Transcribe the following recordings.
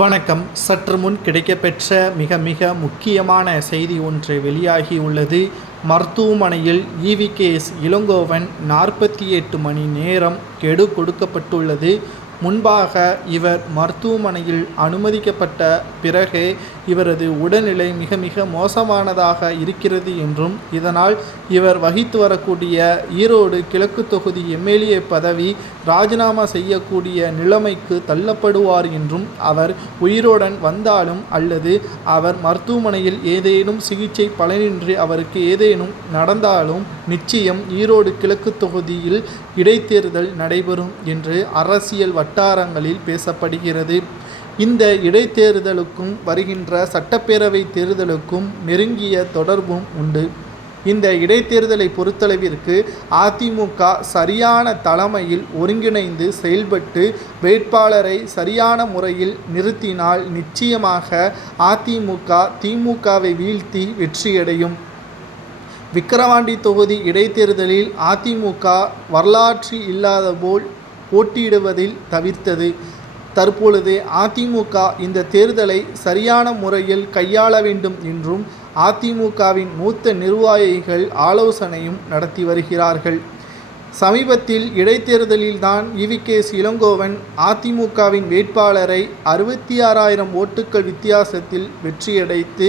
வணக்கம். சற்று முன் கிடைக்கப்பெற்ற மிக முக்கியமான செய்தி ஒன்று வெளியாகியுள்ளது. மருத்துவமனையில் ஈவிகேஎஸ் இளங்கோவன் 48 மணி நேரம் கெடு கொடுக்கப்பட்டுள்ளது. முன்பாக இவர் மருத்துவமனையில் அனுமதிக்கப்பட்ட பிறகே இவரது உடல்நிலை மிக மோசமானதாக இருக்கிறது என்றும், இதனால் இவர் வகித்து வரக்கூடிய ஈரோடு கிழக்கு தொகுதி எம்எல்ஏ பதவி ராஜினாமா செய்யக்கூடிய நிலைமைக்கு தள்ளப்படுவார் என்றும், அவர் உயிரோடன் வந்தாலும் அல்லது அவர் மருத்துவமனையில் ஏதேனும் சிகிச்சை பலனின்றி அவருக்கு ஏதேனும் நடந்தாலும் நிச்சயம் ஈரோடு கிழக்கு தொகுதியில் இடைத்தேர்தல் நடைபெறும் என்று அரசியல் வட்டாரங்களில் பேசப்படுகிறது. இந்த இடைத்தேர்தலுக்கும் வருகின்ற சட்டப்பேரவை தேர்தலுக்கும் நெருங்கிய தொடர்பும் உண்டு. இந்த இடைத்தேர்தலை பொறுத்தளவிற்கு அதிமுக சரியான தலைமையில் ஒருங்கிணைந்து செயல்பட்டு வேட்பாளரை சரியான முறையில் நிறுத்தினால் நிச்சயமாக அதிமுக திமுகவை வீழ்த்தி வெற்றியடையும். விக்கிரவாண்டி தொகுதி இடைத்தேர்தலில் அதிமுக வரலாற்று இல்லாத போல் போட்டியிடுவதில் தவிர்த்தது. தற்பொழுது அதிமுக இந்த தேர்தலை சரியான முறையில் கையாள வேண்டும் என்றும் அதிமுகவின் மூத்த நிர்வாகிகள் ஆலோசனையும் நடத்தி வருகிறார்கள். சமீபத்தில் இடைத்தேர்தலில்தான் ஈவிகேஎஸ் இளங்கோவன் அதிமுகவின் வேட்பாளரை 66,000 ஓட்டுக்கள் வித்தியாசத்தில் வெற்றியடைத்து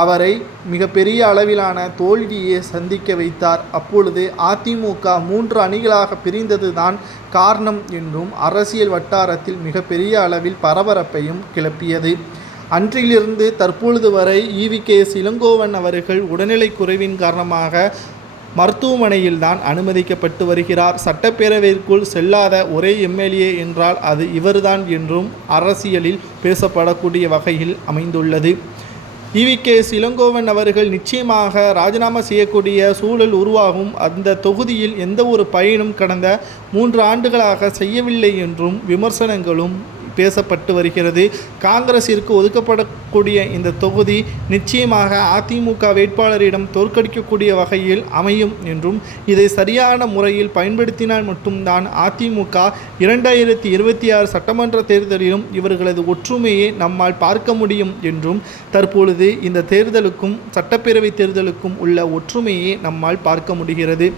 அவரை மிகப்பெரிய அளவிலான தோல்வியை சந்திக்க வைத்தார். அப்பொழுது அதிமுக 3 அணிகளாக பிரிந்தது தான் காரணம் என்றும் அரசியல் வட்டாரத்தில் மிகப்பெரிய அளவில் பரபரப்பையும் கிளப்பியது. அன்றிலிருந்து தற்பொழுது வரை ஈவிகேஎஸ் இளங்கோவன் அவர்கள் உடல்நிலை குறைவின் காரணமாக மருத்துவமனையில்தான் அனுமதிக்கப்பட்டு வருகிறார். சட்டப்பேரவைக்குள் செல்லாத ஒரே எம்எல்ஏ என்றால் அது இவர்தான் என்றும் அரசியலில் பேசப்படக்கூடிய வகையில் அமைந்துள்ளது. ஈவிகேஎஸ் இளங்கோவன் அவர்கள் நிச்சயமாக ராஜினாமா செய்யக்கூடிய சூழல் உருவாகும். அந்த தொகுதியில் எந்த ஒரு பயனும் கடந்த 3 ஆண்டுகளாக செய்யவில்லை என்றும் விமர்சனங்களும் பேசப்பட்டு வருகிறது. காங்கிரசிற்கு ஒதுக்கப்படக்கூடிய இந்த தொகுதி நிச்சயமாக அதிமுக வேட்பாளரிடம் தோற்கடிக்கக்கூடிய வகையில் அமையும் என்றும், இதை சரியான முறையில் பயன்படுத்தினால் மட்டும்தான் அதிமுக 2026 சட்டமன்ற தேர்தலிலும் இவர்களது ஒற்றுமையை நம்மால் பார்க்க முடியும் என்றும், தற்பொழுது இந்த தேர்தலுக்கும் சட்டப்பேரவை தேர்தலுக்கும் உள்ள ஒற்றுமையை நம்மால் பார்க்க முடிகிறது.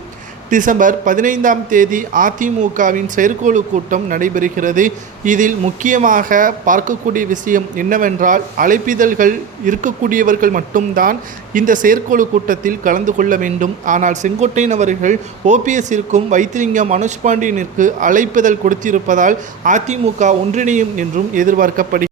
டிசம்பர் 15ஆம் தேதி அதிமுகவின் செயற்குழு கூட்டம் நடைபெறுகிறது. இதில் முக்கியமாக பார்க்கக்கூடிய விஷயம் என்னவென்றால், அழைப்பிதழ்கள் இருக்கக்கூடியவர்கள் மட்டும்தான் இந்த செயற்குழு கூட்டத்தில் கலந்து கொள்ள வேண்டும். ஆனால் செங்கோட்டையன் அவர்கள் ஓபிஎஸ்ஸிற்கும் வைத்திலிங்கம் மனோஜ் பாண்டியனிற்கு அழைப்பிதழ் கொடுத்திருப்பதால் அதிமுக ஒன்றிணையும் என்றும் எதிர்பார்க்கப்படுகிறது.